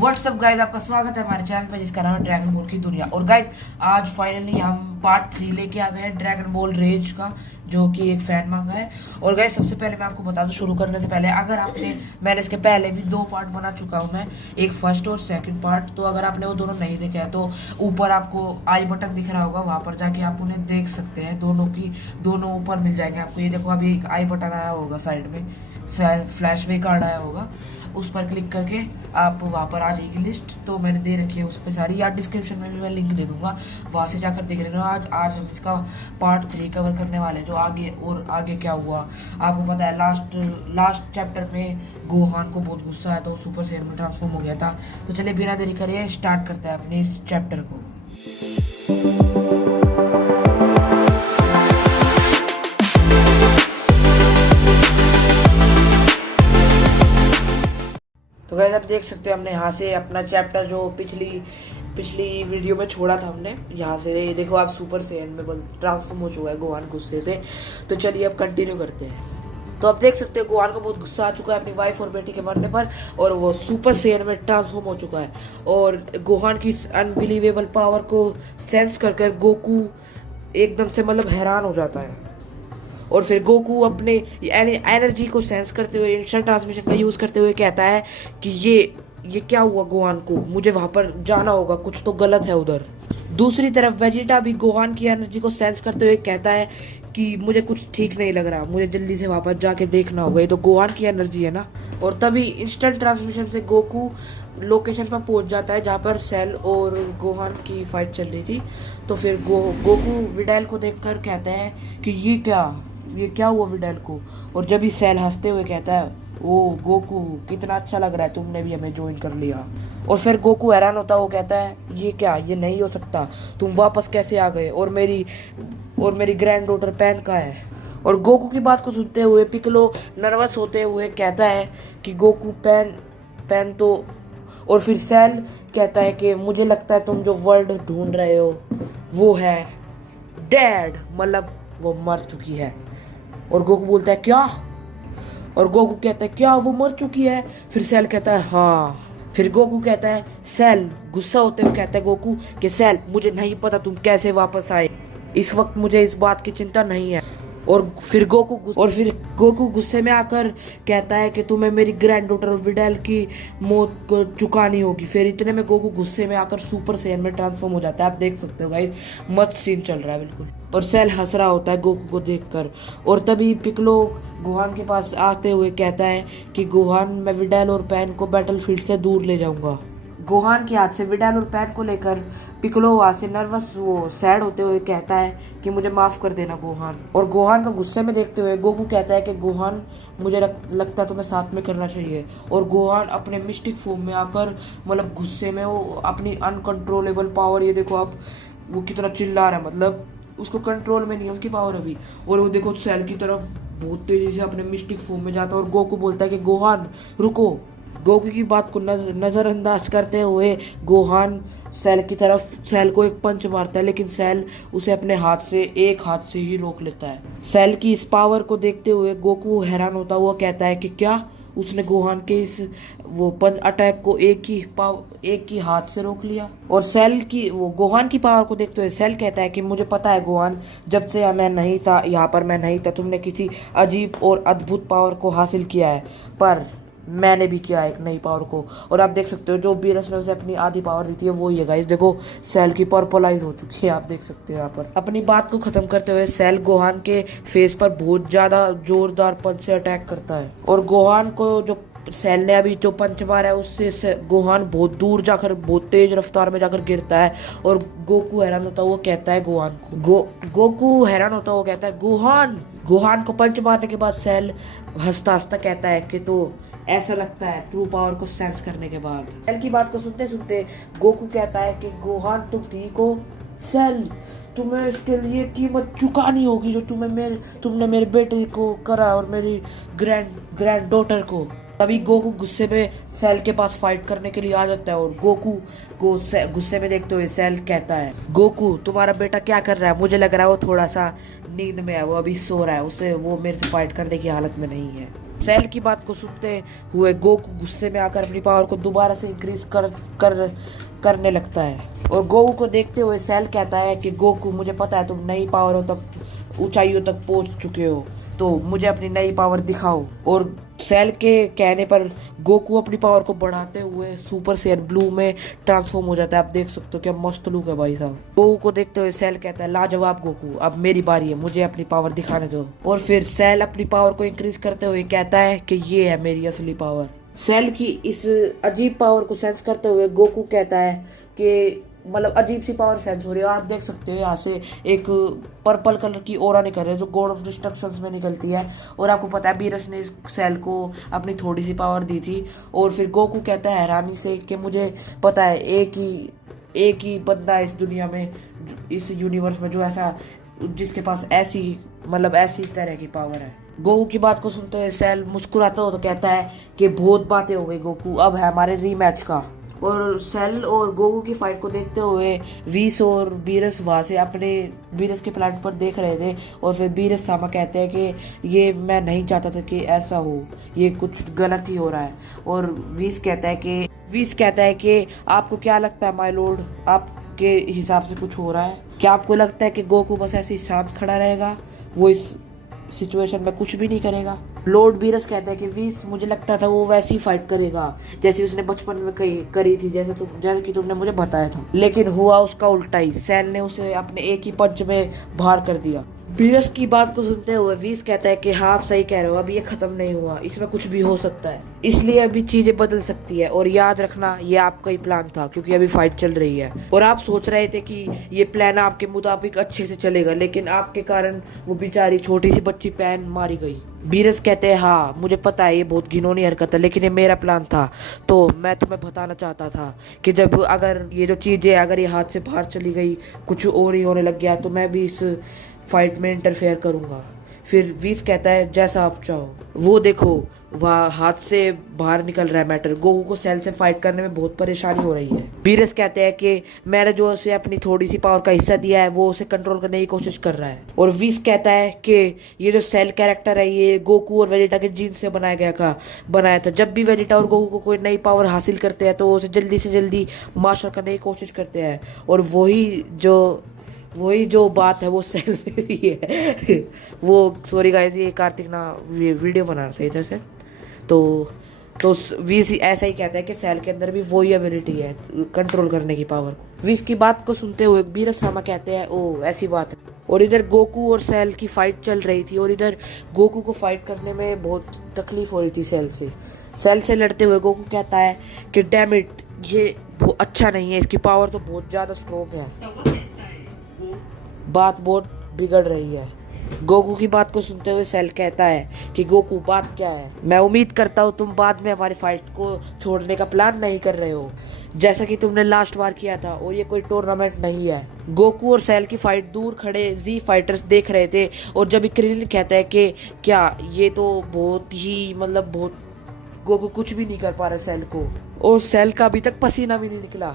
What's up guys, आपका स्वागत है हमारे चैनल पे जिसका नाम है ड्रैगन बॉल की दुनिया। और गाइज आज फाइनली हम पार्ट 3 लेके आ गए हैं ड्रैगन बॉल रेज का, जो कि एक फैन मांगा है। और गाइज सबसे पहले मैं आपको बता दूं, शुरू करने से पहले, अगर मैंने इसके पहले भी 2 पार्ट बना चुका हूं मैं, एक फर्स्ट और सेकंड पार्ट। तो अगर आपने वो दोनों नहीं देखे हैं तो ऊपर आपको आई बटन दिख रहा होगा, वहां पर जाके आप उन्हें देख सकते हैं। दोनों ऊपर मिल जाएंगे आपको। ये देखो, अभी एक आई बटन आया होगा साइड में, फ्लैश वे कार्ड आया होगा, उस पर क्लिक करके आप वहाँ पर आ जाएगी लिस्ट। तो मैंने दे रखी है उस पर सारी, या डिस्क्रिप्शन में भी मैं लिंक दे दूंगा, वहाँ से जाकर देख लेना। आज हम इसका पार्ट 3 कवर करने वाले हैं, जो आगे क्या हुआ आपको पता है। लास्ट चैप्टर में गोहान को बहुत गुस्सा आया, तो सुपर सैयन में ट्रांसफॉर्म हो गया था। तो चलिए बिना देरी करे स्टार्ट करते हैं अपने इस चैप्टर को। तो गाइस आप देख सकते हो, हमने यहाँ से अपना चैप्टर जो पिछली वीडियो में छोड़ा था हमने, यहाँ से देखो आप सुपर सैयन में ट्रांसफॉर्म हो चुका है गोहान गुस्से से। तो चलिए अब कंटिन्यू करते हैं। तो आप देख सकते हो गोहान को बहुत गुस्सा आ चुका है अपनी वाइफ और बेटी के मरने पर, और वो सुपर सैयन में ट्रांसफॉर्म हो चुका है। और गोहान की अनबिलीवेबल पावर को सेंस कर गोकू एकदम से हैरान हो जाता है। और फिर गोकू अपने एनर्जी को सेंस करते हुए, इंस्टेंट ट्रांसमिशन का यूज़ करते हुए कहता है कि ये क्या हुआ गोहान को, मुझे वहाँ पर जाना होगा, कुछ तो गलत है उधर। दूसरी तरफ वेजिटा भी गोहान की एनर्जी को सेंस करते हुए कहता है कि मुझे कुछ ठीक नहीं लग रहा, मुझे जल्दी से वहाँ पर जाके देखना होगा, ये तो गोहान की एनर्जी है ना। और तभी इंस्टेंट ट्रांसमिशन से गोकू लोकेशन पर पहुंच जाता है जहाँ पर सेल और गोहान की फाइट चल रही थी। तो फिर गोकू विडेल को देखकर कहता है कि ये क्या हुआ विडेल को। और जब ही सेल हंसते हुए कहता है, ओ गोकू कितना अच्छा लग रहा है, तुमने भी हमें ज्वाइन कर लिया। और फिर गोकू हैरान होता है, वो कहता है ये नहीं हो सकता, तुम वापस कैसे आ गए, और मेरी ग्रैंड डॉटर पैन का है। और गोकू की बात को सुनते हुए पिकलो नर्वस होते हुए कहता है कि गोकू पैन तो। और फिर सेल कहता है कि मुझे लगता है तुम जो वर्ल्ड ढूंढ रहे हो वो है डैड, वो मर चुकी है। और गोकू बोलता है क्या? और गोकू कहता है क्या वो मर चुकी है? फिर सेल कहता है हाँ। फिर गोकू कहता है, सेल गुस्सा होते हुए कहता है गोकू कि सेल मुझे नहीं पता तुम कैसे वापस आए, इस वक्त मुझे इस बात की चिंता नहीं है। और फिर गोकू गुस्से में आकर कहता है कि तुम्हें मेरी ग्रैंड डॉटर विडेल की मौत को चुकानी होगी। फिर इतने में गोकू गुस्से में आकर सुपर सैयन में ट्रांसफॉर्म हो जाता है। आप देख सकते हो गाइस, मस्त सीन चल रहा है बिल्कुल। और सेल हंस रहा होता है गोकू को देखकर। और तभी पिकलो गोहान के पास आते हुए कहता है कि गोहान, मैं विडेल और पैन को बैटलफील्ड से दूर ले जाऊंगा। गोहान के हाथ से विडेल और पैन को लेकर पिकलो वहाँ से नर्वस सैड होते हुए कहता है कि मुझे माफ कर देना गोहान। और गोहान को गुस्से में देखते हुए गोकू कहता है कि गोहान, मुझे लगता है तुम्हें साथ में करना चाहिए। और गोहान अपने मिस्टिक फॉर्म में आकर गुस्से में वो अपनी अनकंट्रोलेबल पावर, ये देखो आप, वो कितना चिल्ला रहा है, उसको कंट्रोल में नहीं है उसकी पावर अभी। और वो देखो सेल की तरफ बहुत तेजी से अपने मिस्टिक फॉर्म में जाता है। और गोकू बोलता है कि गोहान रुको। गोकू की बात को नजरअंदाज करते हुए गोहान सेल को एक पंच मारता है, लेकिन सेल उसे अपने एक हाथ से ही रोक लेता है। सेल की इस पावर को देखते हुए गोकू हैरान होता हुआ कहता है कि क्या उसने गोहान के इस पंच अटैक को एक ही हाथ से रोक लिया। और गोहान की पावर को देखते हुए सेल कहता है कि मुझे पता है गोहान, जब से मैं नहीं था यहाँ पर, मैं नहीं था, तुमने किसी अजीब और अद्भुत पावर को हासिल किया है, पर मैंने भी किया एक नई पावर को। और आप देख सकते हो जो बीरस ने उसे अपनी आधी पावर दी थी वो ही है गाइस, देखो सेल की पर्पलाइज हो चुकी है, आप देख सकते हो यहाँ पर। अपनी बात को खत्म करते हुए सेल गोहान के फेस पर बहुत ज्यादा जोरदार पंच से अटैक करता है। और गोहान को जो सेल ने अभी जो पंच मारा है उससे गोहान बहुत दूर जाकर, बहुत तेज रफ्तार में जाकर गिरता है। और गोकू हैरान होता हुआ कहता है गोहान को गोकू हैरान होता हुआ कहता है गोहान को पंच मारने के बाद सेल हंसता हंसता कहता है कि तो ऐसा लगता है ट्रू पावर को सेंस करने के बाद। सेल की बात को सुनते सुनते गोकू कहता है कि गोहान तुम ठीक हो? सेल, तुम्हें इसके लिए कीमत चुकानी होगी जो तुमने मेरे बेटे को करा और मेरी ग्रैंड डॉटर को। तभी गोकू गुस्से में सेल के पास फाइट करने के लिए आ जाता है। और गोकू को गुस्से में देखते हुए सेल कहता है, गोकू तुम्हारा बेटा क्या कर रहा है? मुझे लग रहा है वो थोड़ा सा नींद में है, वो अभी सो रहा है, वो मेरे से फाइट करने की हालत में नहीं है। सेल की बात को सुनते हुए गोकू गुस्से में आकर अपनी पावर को दोबारा से इंक्रीज करने लगता है। और गोकू को देखते हुए सेल कहता है कि गोकू, मुझे पता है तुम नई पावरों तक, ऊंचाइयों तक पहुंच चुके हो, तो मुझे अपनी नई पावर दिखाओ। और सेल के कहने पर गोकू अपनी पावर को बढ़ाते हुए सुपर सैयन ब्लू में ट्रांसफॉर्म हो जाता है। आप देख सकते हो क्या मस्त लुक है भाई साहब। गोकू को देखते हुए सेल कहता है, लाजवाब गोकू, अब मेरी बारी है, मुझे अपनी पावर दिखाने दो। और फिर सेल अपनी पावर को इंक्रीज करते हुए कहता है कि ये है मेरी असली पावर। सेल की इस अजीब पावर को सेंस करते हुए गोकू कहता है कि मतलब अजीब सी पावर सेंस हो रही है। आप देख सकते हो यहाँ से एक पर्पल कलर की ओरा निकल रही है जो गॉड ऑफ डिस्ट्रक्शंस में निकलती है। और आपको पता है बीरस ने इस सेल को अपनी थोड़ी सी पावर दी थी। और फिर गोकू कहता है हैरानी से कि मुझे पता है एक ही बंदा है इस दुनिया में, इस यूनिवर्स में जो ऐसा, जिसके पास ऐसी तरह की पावर है। गोकू की बात को सुनते हुए सेल मुस्कुराता हो तो कहता है कि बहुत बातें हो गई गोकू, अब है हमारे रीमैच का। और सेल और गोकू की फाइट को देखते हुए वीस और बीरस वहाँ से अपने बीरस के प्लांट पर देख रहे थे। और फिर बीरस सामा कहते हैं कि ये मैं नहीं चाहता था कि ऐसा हो, ये कुछ गलत ही हो रहा है। और वीस कहता है कि आपको क्या लगता है माय लॉर्ड, आपके हिसाब से कुछ हो रहा है क्या? आपको लगता है कि गोकू बस ऐसे ही शांत खड़ा रहेगा, वो इस सिचुएशन में कुछ भी नहीं करेगा? लॉर्ड बीरस कहता है कि वीस, मुझे लगता था वो वैसी फाइट करेगा जैसे उसने बचपन में करी थी, जैसे कि तुमने मुझे बताया था। लेकिन हुआ उसका उल्टा ही, सेल ने उसे अपने एक ही पंच में बाहर कर दिया। बीरस की बात को सुनते हुए वीस कहता है कि हाँ आप सही कह रहे हो, अभी ये खत्म नहीं हुआ, इसमें कुछ भी हो सकता है, इसलिए अभी चीजें बदल सकती है। और याद रखना ये आपका ही प्लान था, क्योंकि अभी फाइट चल रही है और आप सोच रहे थे कि ये प्लान आपके मुताबिक अच्छे से चलेगा, लेकिन आपके कारण वो बेचारी छोटी सी बच्ची पैन मारी गई। बीरस कहते हैं हाँ मुझे पता है ये बहुत घिनौनी हरकत है, लेकिन ये मेरा प्लान था। तो मैं तुम्हें बताना चाहता था कि जब अगर ये जो चीजें अगर ये हाथ से बाहर चली गई, कुछ और ही होने लग गया, तो मैं भी इस फाइट में इंटरफेयर करूंगा। फिर वीस कहता है जैसा आप चाहो। वो देखो वह हाथ से बाहर निकल रहा है मैटर। गोकू को सेल से फाइट करने में बहुत परेशानी हो रही है। बीरस कहते हैं कि मैंने जो उसे अपनी थोड़ी सी पावर का हिस्सा दिया है वो उसे कंट्रोल करने की कोशिश कर रहा है। और वीस कहता है कि ये जो सेल कैरेक्टर है ये गोकू और वेजिटा के जीन से बनाया था। जब भी वेजिटा और गोकू को कोई नई पावर हासिल करते हैं तो वो उसे जल्दी से जल्दी मास्टर करने की कोशिश करते हैं। और वही जो बात है वो सेल में भी है। वो सॉरी गाइस, ये कार्तिक ना वीडियो बना रहे थे इधर से, तो वीस ऐसा ही कहता है कि सेल के अंदर भी वही एबिलिटी है कंट्रोल करने की पावर। वीस की बात को सुनते हुए बीरस सामा कहते हैं ओ ऐसी बात है। और इधर गोकू और सेल की फाइट चल रही थी और इधर गोकू को फाइट करने में बहुत तकलीफ हो रही थी सेल से लड़ते हुए गोकू कहता है कि डैम इट, ये बहुत अच्छा नहीं है, इसकी पावर तो बहुत ज़्यादा स्ट्रॉन्ग है, बात बहुत बिगड़ रही है। गोकू की बात को सुनते हुए सेल कहता है कि गोकू बात क्या है? मैं उम्मीद करता हूँ तुम बाद में हमारी फाइट को छोड़ने का प्लान नहीं कर रहे हो, जैसा कि तुमने लास्ट बार किया था, और ये कोई टूर्नामेंट नहीं है। गोकू और सेल की फाइट दूर खड़े जी फाइटर्स देख रहे थे। और जब क्रिलिन कहता है कि क्या ये तो बहुत गोकू कुछ भी नहीं कर पा रहा सेल को, और सेल का अभी तक पसीना भी नहीं निकला।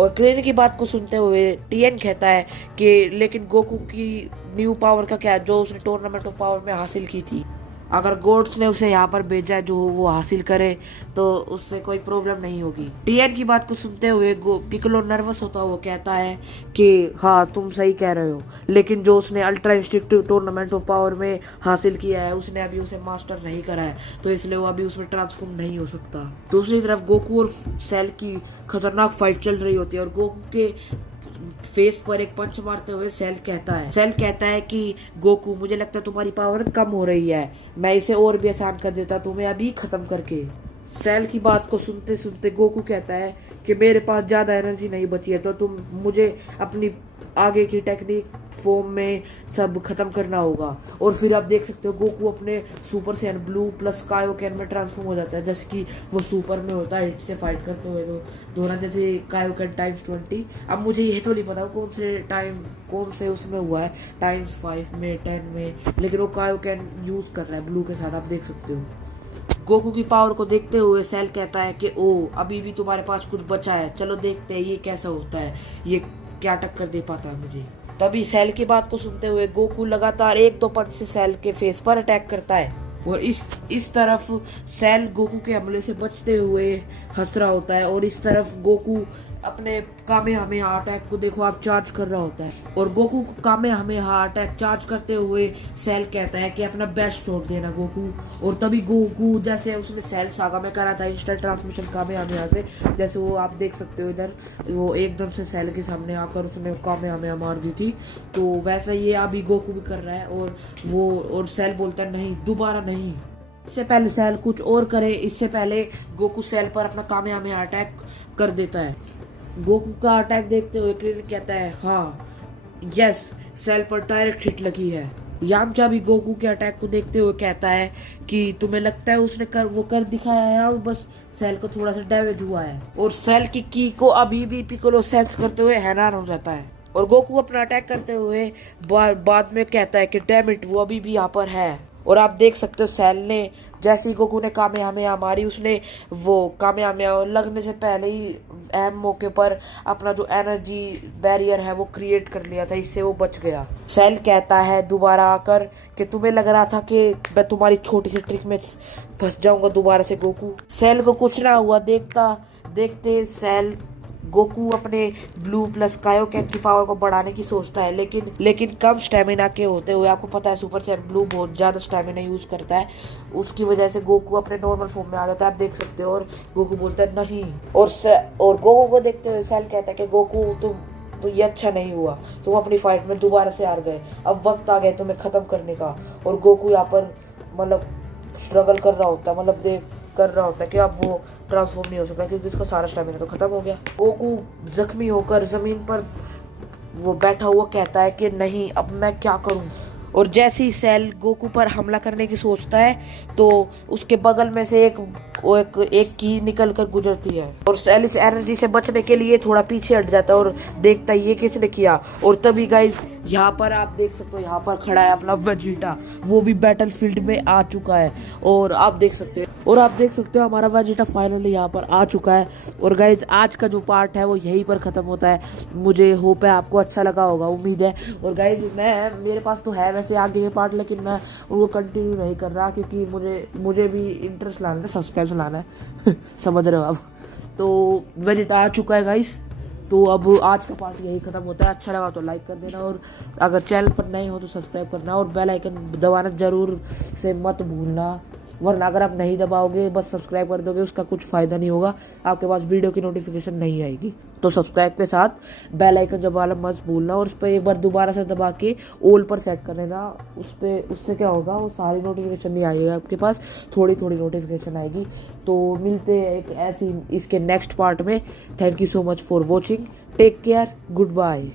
और क्रेन की बात को सुनते हुए टीएन कहता है कि लेकिन गोकू की न्यू पावर का क्या, जो उसने टूर्नामेंट ऑफ पावर में हासिल की थी, अगर गॉड्स ने उसे यहाँ पर भेजा है जो वो हासिल करे तो उससे कोई प्रॉब्लम नहीं होगी। टीएन की बात को सुनते हुए पिकलो नर्वस होता हुआ कहता है कि हाँ तुम सही कह रहे हो, लेकिन जो उसने ultra instinctive tournament of power में हासिल किया है उसने अभी उसे मास्टर नहीं करा है, तो इसलिए वो अभी उसमें ट्रांसफॉर्म नहीं हो सकता। दूसरी तरफ गोकू और सेल की खतरनाक फाइट चल रही होती है और गोकू के फेस पर एक पंच मारते हुए सेल कहता है कि गोकू मुझे लगता है तुम्हारी पावर कम हो रही है, मैं इसे और भी आसान कर देता तुम्हें अभी खत्म करके। सेल की बात को सुनते सुनते गोकू कहता है कि मेरे पास ज्यादा एनर्जी नहीं बची है, तो तुम मुझे अपनी आगे की टेक्निक फॉर्म में सब खत्म करना होगा। और फिर आप देख सकते हो गोकू अपने super Saiyan blue plus Kaioken में ट्रांसफॉर्म हो जाता है, जैसे कि वो सुपर में होता है हिट से फाइट करते हुए तो दोनों जैसे कायोकेन टाइम्स 20। अब मुझे ये तो नहीं पता कौन से उसमें हुआ है, टाइम्स 5 में 10 में, लेकिन वो कायोकेन यूज कर रहा है ब्लू के साथ, आप देख सकते हो। गोकू की पावर को देखते हुए सेल कहता है कि ओ अभी भी तुम्हारे पास कुछ बचा है, चलो देखते हैं ये कैसा होता है, ये क्या टक्कर दे पाता है मुझे। तभी सेल की बात को सुनते हुए गोकू लगातार 1-2 पंच से सेल के फेस पर अटैक करता है। और इस तरफ सेल गोकू के हमले से बचते हुए हंस रहा होता है, और इस तरफ गोकू अपने कामेहामेहा अटैक को देखो आप चार्ज कर रहा होता है। और गोकू को कामेहामेहा अटैक चार्ज करते हुए सेल कहता है कि अपना बेस्ट छोड़ देना गोकू। और तभी गोकू जैसे उसने सेल सागा में करा था इंस्टेंट ट्रांसमिशन कामेहामेहा से, जैसे वो आप देख सकते हो इधर, वो एकदम से सेल के सामने आकर उसने कामेहामेहा मार दी थी। तो वैसा ये अभी गोकू भी कर रहा है, और सेल बोलता है नहीं, दोबारा नहीं। इससे पहले सेल कुछ और करे, इससे पहले गोकू सेल पर अपना कामेहामेहा अटैक कर देता है। गोकू का अटैक देखते हुए क्रीन कहता है हाँ यस, सेल पर डायरेक्ट हिट लगी है। यामचा भी गोकू के अटैक को देखते हुए कहता है कि तुम्हें लगता है उसने वो कर दिखाया है, और बस सेल को थोड़ा सा डैमेज हुआ है। और सेल की की को अभी भी पिकोलो सेंस करते हुए हैरान हो जाता है। और गोकू अपना अटैक करते हुए बाद में कहता है कि डैम इट, वो अभी भी यहाँ पर है। और आप देख सकते हो सेल ने जैसे ही गोकू ने कामेहामेहा मारी, उसने वो कामेहामेहा लगने से पहले ही अहम मौके पर अपना जो एनर्जी बैरियर है वो क्रिएट कर लिया था, इससे वो बच गया। सेल कहता है दोबारा आकर कि तुम्हें लग रहा था कि मैं तुम्हारी छोटी सी ट्रिक में फंस जाऊंगा दोबारा से गोकू। सेल को कुछ ना हुआ, देखते सेल गोकू अपने ब्लू प्लस कायोकेन की पावर को बढ़ाने की सोचता है, लेकिन कम स्टेमिना के होते हुए, आपको पता है सुपर सैयन ब्लू बहुत ज़्यादा स्टेमिना यूज़ करता है, उसकी वजह से गोकू अपने नॉर्मल फॉर्म में आ जाता है, आप देख सकते हो। और गोकू बोलता है नहीं, और गोकू को देखते हुए सेल कहता है कि गोकू तो ये अच्छा नहीं हुआ, तुम अपनी फाइट में दोबारा से हार गए, अब वक्त आ गया तुम्हें ख़त्म करने का। और गोकू यहाँ पर मतलब स्ट्रगल कर रहा होता है, मतलब कर रहा होता है कि अब वो ट्रांसफॉर्म नहीं हो सकता क्योंकि उसका सारा स्टेमिना तो खत्म हो गया। गोकू जख्मी होकर जमीन पर वो बैठा हुआ कहता है कि नहीं, अब मैं क्या करूं। और जैसे ही सेल गोकू पर हमला करने की सोचता है तो उसके बगल में से एक की निकल कर गुजरती है, और सेल इस एनर्जी से बचने के लिए थोड़ा पीछे हट जाता है और देखता है ये किसने किया। और तभी गाइज यहाँ पर आप देख सकते हो, यहाँ पर खड़ा है अपना वेजिटा, वो भी बैटल फील्ड में आ चुका है। और आप देख सकते हो हमारा वेजिटा फाइनली यहाँ पर आ चुका है। और गाइज आज का जो पार्ट है वो यहीं पर ख़त्म होता है। मुझे होप है आपको अच्छा लगा होगा, उम्मीद है। और गाइज मेरे पास तो है वैसे आगे के पार्ट, लेकिन मैं उनको कंटिन्यू नहीं कर रहा क्योंकि मुझे भी इंटरेस्ट लाना है, सस्पेंस लाना है समझ रहे हो आप। तो वेजिटा आ चुका है गाइस, तो अब आज का पार्ट यही खत्म होता है। अच्छा लगा तो लाइक कर देना, और अगर चैनल पर नए हो तो सब्सक्राइब करना, और बेल आइकन दबाना जरूर से मत भूलना, वरना अगर आप नहीं दबाओगे बस सब्सक्राइब कर दोगे उसका कुछ फ़ायदा नहीं होगा, आपके पास वीडियो की नोटिफिकेशन नहीं आएगी। तो सब्सक्राइब के साथ बेल आइकन दबाना मत भूलना, और उस पर एक बार दोबारा से दबा के ऑल पर सेट कर लेना। उससे क्या होगा, वो सारी नोटिफिकेशन नहीं आएगी आपके पास, थोड़ी नोटिफिकेशन आएगी। तो मिलते हैं एक ऐसी इसके नेक्स्ट पार्ट में। Thank you so much for watching, take care, good bye.